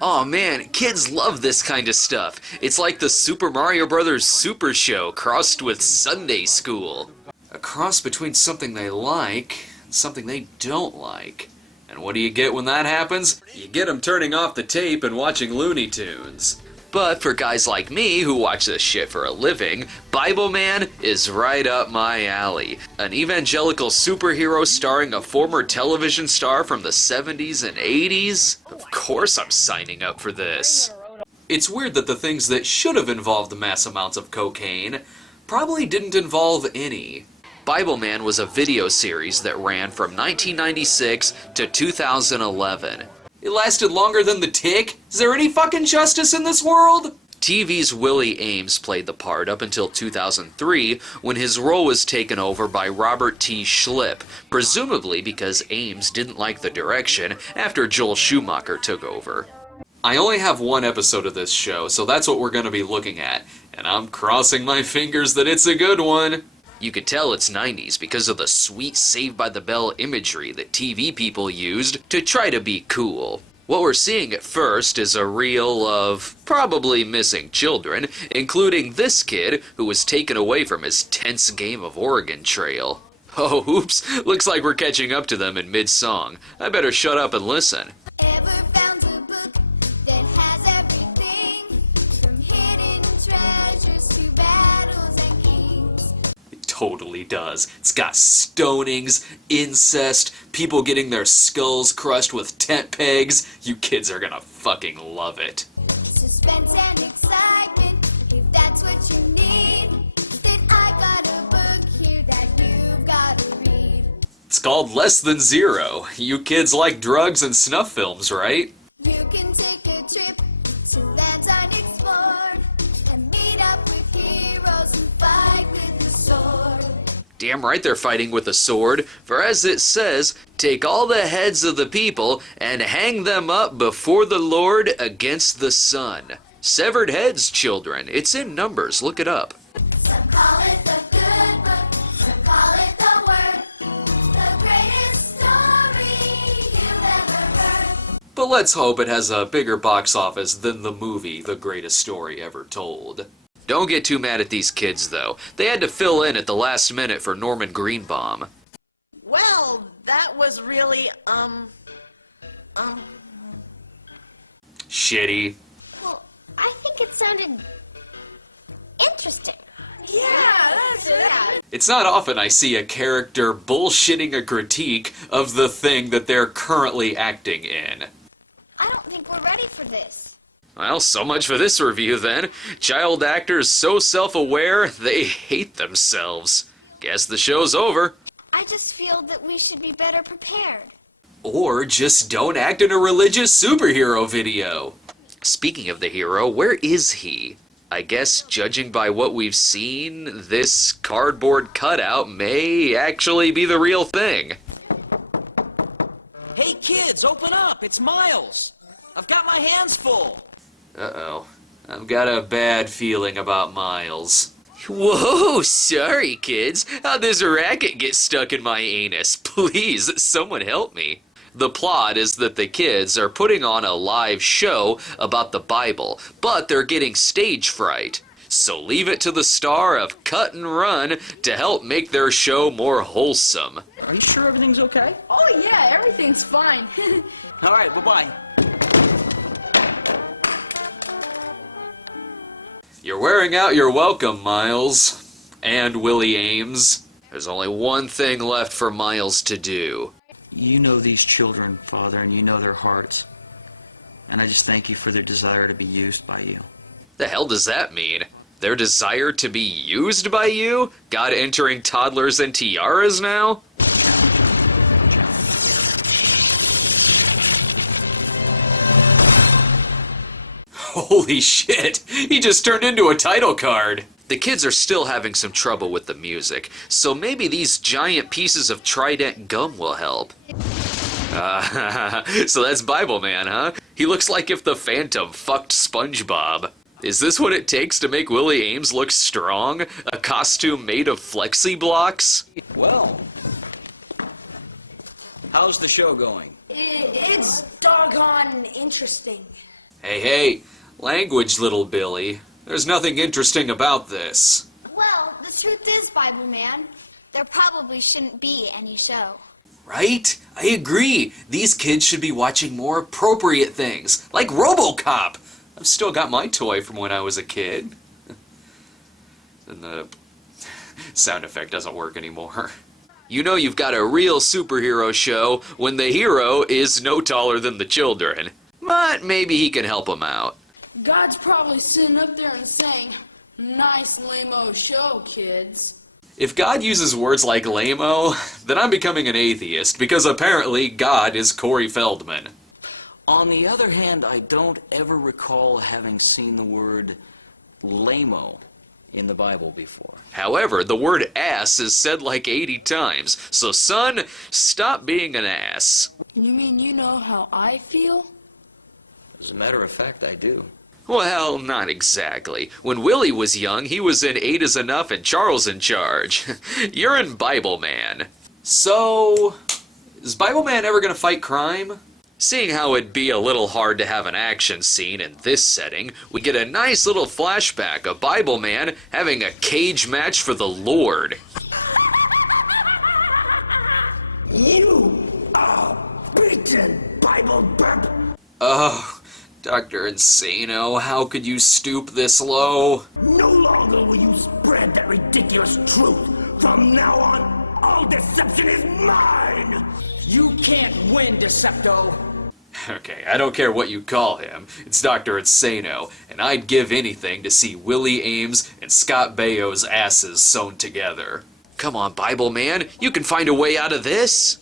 Aw man, kids love this kind of stuff. It's like the Super Mario Bros. Super Show crossed with Sunday school. A cross between something they like and something they don't like. And what do you get when that happens? You get them turning off the tape and watching Looney Tunes. But for guys like me who watch this shit for a living, Bibleman is right up my alley. An evangelical superhero starring a former television star from the 70s and 80s? Of course I'm signing up for this. It's weird that the things that should have involved mass amounts of cocaine probably didn't involve any. Bibleman was a video series that ran from 1996 to 2011. It lasted longer than The Tick? Is there any fucking justice in this world? TV's Willie Ames played the part up until 2003, when his role was taken over by Robert T. Schlipp, presumably because Ames didn't like the direction after Joel Schumacher took over. I only have one episode of this show, so that's what we're going to be looking at, and I'm crossing my fingers that it's a good one. You could tell it's 90s because of the sweet Saved by the Bell imagery that TV people used to try to be cool. What we're seeing at first is a reel of probably missing children, including this kid who was taken away from his tense game of Oregon Trail. Oh, oops, looks like we're catching up to them in mid-song. I better shut up and listen. Totally does. It's got stonings, incest, people getting their skulls crushed with tent pegs. You kids are gonna fucking love it. Suspense and excitement, if that's what you need, then I got a book here that you've gotta read. It's called Less Than Zero. You kids like drugs and snuff films, right? You can take a trip to lands unexplored and meet up with heroes who fight with the sword. Damn right they're fighting with a sword, for as it says, take all the heads of the people and hang them up before the Lord against the sun. Severed heads, children. It's in Numbers. Look it up. Some call it the good book, some call it the word, the greatest story you've ever heard. But let's hope it has a bigger box office than the movie The Greatest Story Ever Told. Don't get too mad at these kids, though. They had to fill in at the last minute for Norman Greenbaum. Well, that was really, Shitty. Well, I think it sounded interesting. Yeah, that's it. It's not often I see a character bullshitting a critique of the thing that they're currently acting in. I don't think we're ready for this. Well, so much for this review then. Child actors so self-aware, they hate themselves. Guess the show's over. I just feel that we should be better prepared. Or just don't act in a religious superhero video. Speaking of the hero, where is he? I guess, judging by what we've seen, this cardboard cutout may actually be the real thing. Hey kids, open up! It's Miles! I've got my hands full! Uh-oh. I've got a bad feeling about Miles. Whoa, sorry kids. How'd this racket get stuck in my anus? Please, someone help me. The plot is that the kids are putting on a live show about the Bible, but they're getting stage fright. So leave it to the star of Cut and Run to help make their show more wholesome. Are you sure everything's okay? Oh yeah, everything's fine. Alright, bye-bye. You're wearing out your welcome, Miles. And Willie Ames. There's only one thing left for Miles to do. You know these children, Father, and you know their hearts. And I just thank you for their desire to be used by you. The hell does that mean? Their desire to be used by you? God entering toddlers and tiaras now? Holy shit! He just turned into a title card! The kids are still having some trouble with the music, so maybe these giant pieces of Trident gum will help. So that's Bibleman, huh? He looks like if the Phantom fucked SpongeBob. Is this what it takes to make Willie Ames look strong? A costume made of flexi blocks? Well, how's the show going? It's doggone interesting. Hey, language, little Billy. There's nothing interesting about this. Well, the truth is, Bibleman, there probably shouldn't be any show. Right? I agree. These kids should be watching more appropriate things, like RoboCop. I've still got my toy from when I was a kid. And the sound effect doesn't work anymore. You know you've got a real superhero show when the hero is no taller than the children. But maybe he can help them out. God's probably sitting up there and saying, "Nice lame-o show, kids." If God uses words like lame-o, then I'm becoming an atheist, because apparently God is Corey Feldman. On the other hand, I don't ever recall having seen the word lame-o in the Bible before. However, the word ass is said like 80 times, so son, stop being an ass. You mean you know how I feel? As a matter of fact, I do. Well, not exactly. When Willie was young, he was in 8 is Enough and Charles in Charge. You're in Bibleman. So, is Bibleman ever gonna fight crime? Seeing how it'd be a little hard to have an action scene in this setting, we get a nice little flashback of Bibleman having a cage match for the Lord. You are beaten, Bible burp. Oh, Dr. Insano, how could you stoop this low? No longer will you spread that ridiculous truth. From now on, all deception is mine. You can't win, Decepto. Okay, I don't care what you call him. It's Dr. Insano, and I'd give anything to see Willie Ames and Scott Baio's asses sewn together. Come on, Bibleman, you can find a way out of this.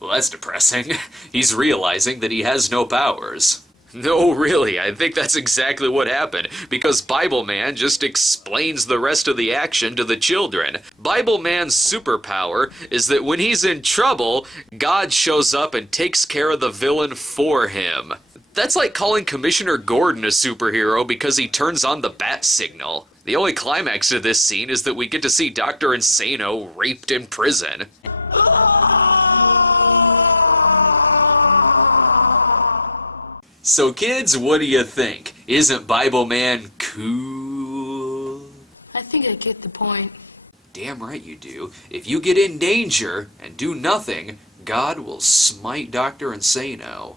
Well, that's depressing. He's realizing that he has no powers. No, really, I think that's exactly what happened, because Bibleman just explains the rest of the action to the children. Bibleman's superpower is that when he's in trouble, God shows up and takes care of the villain for him. That's like calling Commissioner Gordon a superhero because he turns on the bat signal. The only climax of this scene is that we get to see Dr. Insano raped in prison. So kids, what do you think? Isn't Bibleman cool? I think I get the point. Damn right you do. If you get in danger and do nothing, God will smite Dr. Insano.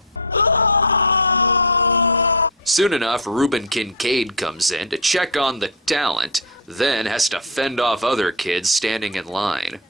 Soon enough, Reuben Kincaid comes in to check on the talent, then has to fend off other kids standing in line.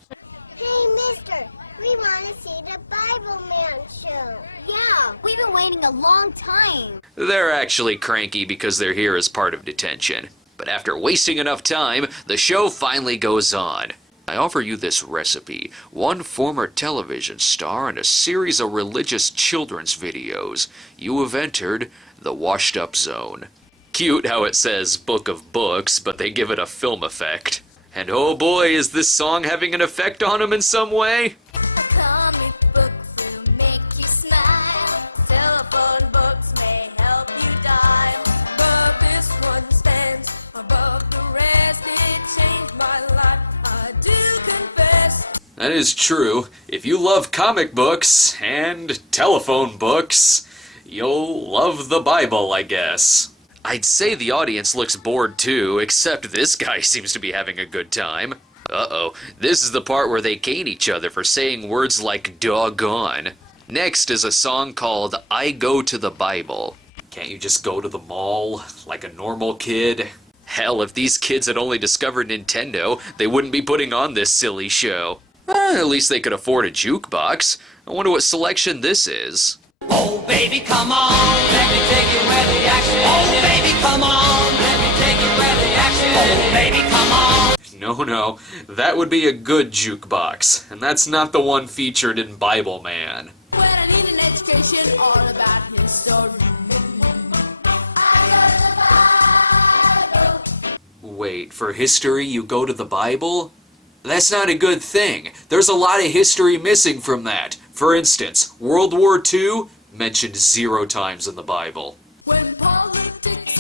Hey, mister, we want to see the Bibleman show. Yeah, we've been waiting a long time. They're actually cranky because they're here as part of detention. But after wasting enough time, the show finally goes on. I offer you this recipe: 1 former television star and a series of religious children's videos. You have entered the washed up zone. Cute how it says Book of Books, but they give it a film effect. And oh boy, is this song having an effect on him in some way? Comic books will make you smile. Telephone books may help you dial. But this one stands above the rest. It changed my life, I do confess. That is true. If you love comic books and telephone books, you'll love the Bible, I guess. I'd say the audience looks bored too, except this guy seems to be having a good time. Uh-oh, this is the part where they cane each other for saying words like doggone. Next is a song called I Go to the Bible. Can't you just go to the mall like a normal kid? Hell, if these kids had only discovered Nintendo, they wouldn't be putting on this silly show. At least they could afford a jukebox. I wonder what selection this is. Oh, baby, come on. Let me take you where the action is. Oh, baby, come on. Let me take you where the action is. Oh, baby, come on. No, that would be a good jukebox, and that's not the one featured in Bibleman. When I need an education, all about history. Wait, for history you go to the Bible? That's not a good thing. There's a lot of history missing from that. For instance, World War II mentioned 0 times in the Bible. When politics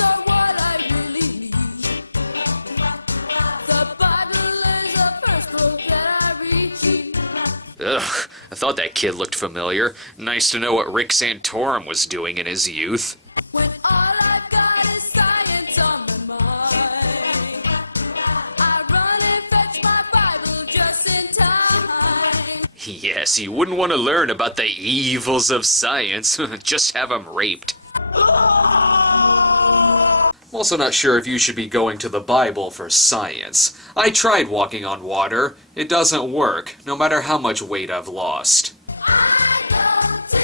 Ugh, I thought that kid looked familiar. Nice to know what Rick Santorum was doing in his youth. When all I've got is science on my mind, I run and fetch my Bible just in time. Yes, you wouldn't want to learn about the evils of science. Just have him raped. I'm also not sure if you should be going to the Bible for science. I tried walking on water. It doesn't work, no matter how much weight I've lost. I go to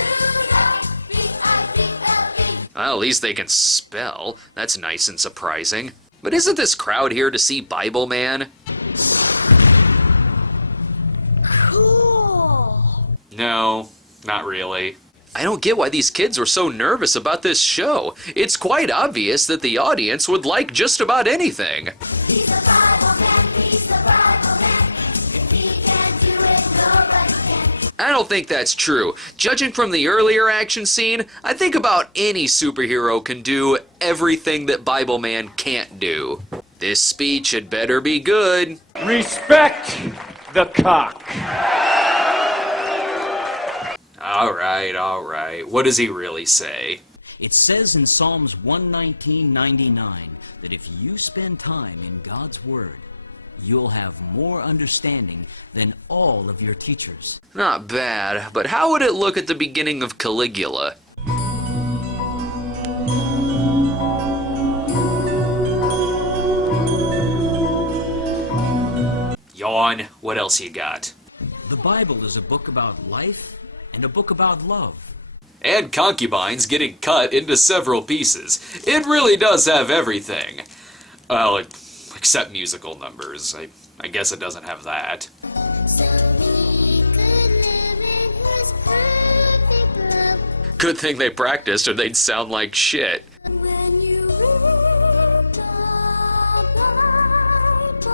the B-I-B-L-E. Well, at least they can spell. That's nice and surprising. But isn't this crowd here to see Bibleman? Cool. No, not really. I don't get why these kids were so nervous about this show. It's quite obvious that the audience would like just about anything. He's a Bible man, he's the Bible man. If he can do it, nobody can. I don't think that's true. Judging from the earlier action scene, I think about any superhero can do everything that Bibleman can't do. This speech had better be good. Respect the cock. All right. What does he really say? It says in Psalms 119:99 that if you spend time in God's Word, you'll have more understanding than all of your teachers. Not bad, but how would it look at the beginning of Caligula? Yawn. What else you got? The Bible is a book about life and a book about love. And concubines getting cut into several pieces. It really does have everything. Well, except musical numbers. I guess it doesn't have that. So we could live in his perfect love. Good thing they practiced or they'd sound like shit. When you read the Bible,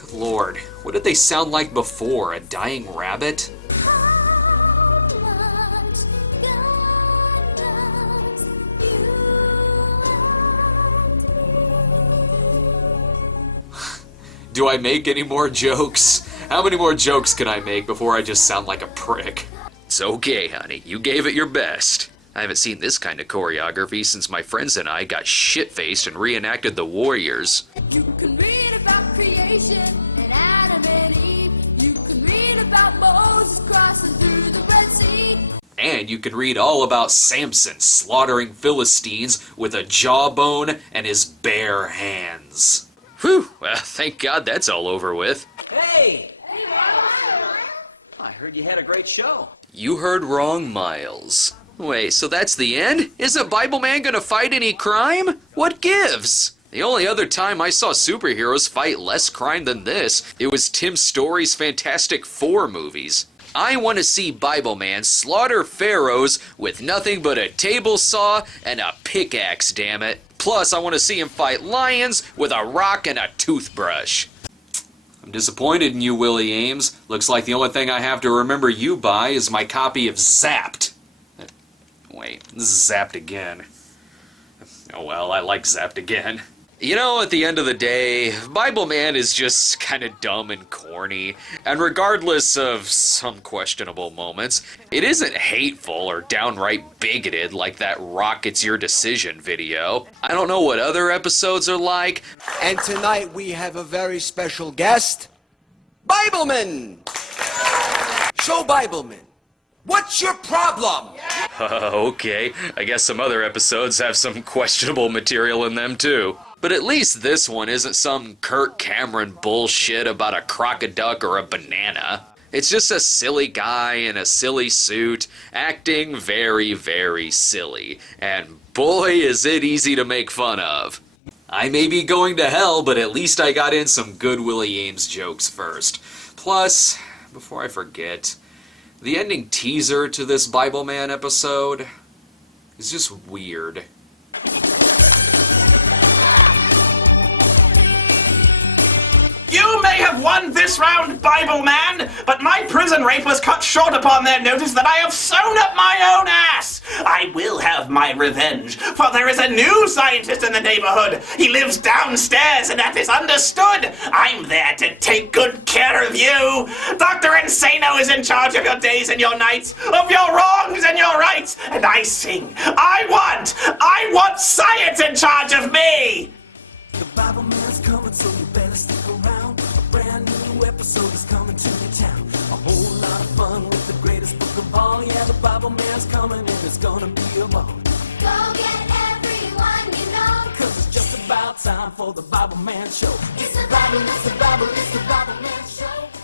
Good Lord, what did they sound like before? A dying rabbit? how much God loves you and me. Do I make any more jokes? How many more jokes can I make before I just sound like a prick? It's okay, honey. You gave it your best. I haven't seen this kind of choreography since my friends and I got shit-faced and reenacted the Warriors. You can read about creation and Adam and Eve. You can read about Moses crossing through the Red Sea. And you can read all about Samson slaughtering Philistines with a jawbone and his bare hands. Whew, well, thank God that's all over with. Hey! I heard you had a great show. You heard wrong, Miles. Wait, so that's the end? Isn't Bibleman gonna fight any crime? What gives? The only other time I saw superheroes fight less crime than this, it was Tim Story's Fantastic Four movies. I want to see Bibleman slaughter pharaohs with nothing but a table saw and a pickaxe, damn it. Plus, I want to see him fight lions with a rock and a toothbrush. I'm disappointed in you, Willie Ames. Looks like the only thing I have to remember you by is my copy of Zapped. Wait, this is Zapped again. Oh well, I like Zapped again. You know, at the end of the day, Bibleman is just kind of dumb and corny, and regardless of some questionable moments, it isn't hateful or downright bigoted like that Rock It's Your Decision video. I don't know what other episodes are like. And tonight we have a very special guest, Bibleman! So Bibleman, what's your problem? Okay, I guess some other episodes have some questionable material in them too. But at least this one isn't some Kirk Cameron bullshit about a crocoduck or a banana. It's just a silly guy in a silly suit, acting very, very silly. And boy, is it easy to make fun of. I may be going to hell, but at least I got in some good Willie Ames jokes first. Plus, before I forget, the ending teaser to this Bibleman episode is just weird. You may have won this round, Bibleman, but my prison rape was cut short upon their notice that I have sewn up my own ass. I will have my revenge, for there is a new scientist in the neighborhood. He lives downstairs, and that is understood. I'm there to take good care of you. Dr. Insano is in charge of your days and your nights, of your wrongs and your rights, and I sing. I want science in charge of me. The Bibleman's coming, so you better stick around. A brand new episode is coming to your town. A whole lot of fun with the greatest book of all. Yeah, the Bibleman's coming and it's gonna be a ball. Go get everyone you know. Cause it's just about time for the Bibleman show. It's the Bible, it's the Bible, it's the Bibleman show.